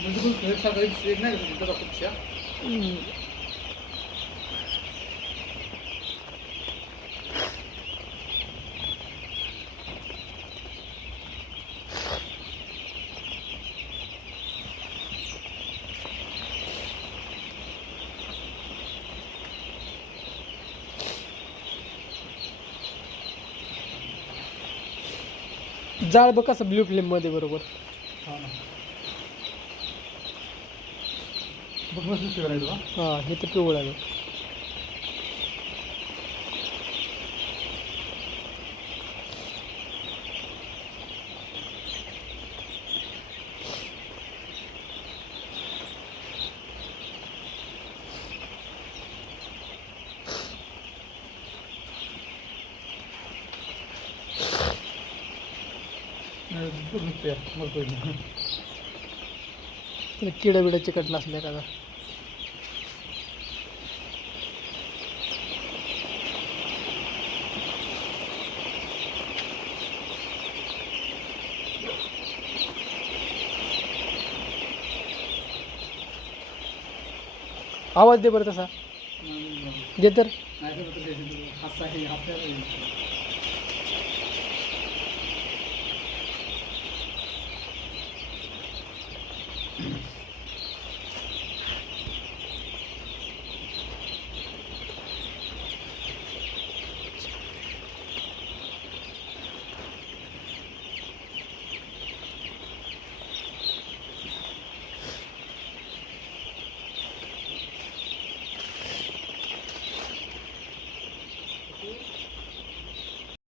म्हणजे सगळी नाही तुमचा पक्षा जाळ बघ कसं ब्ल्यू फिल्म मध्ये बरोबर. हा ना बघ मस्त करायचं का हा हे तर पिवळं आहे. नुसते मग किडा बिडा चिकटला असल्या का. आवाज दे बरं तसा दे तर. नाही तर हासा हे आपल्याला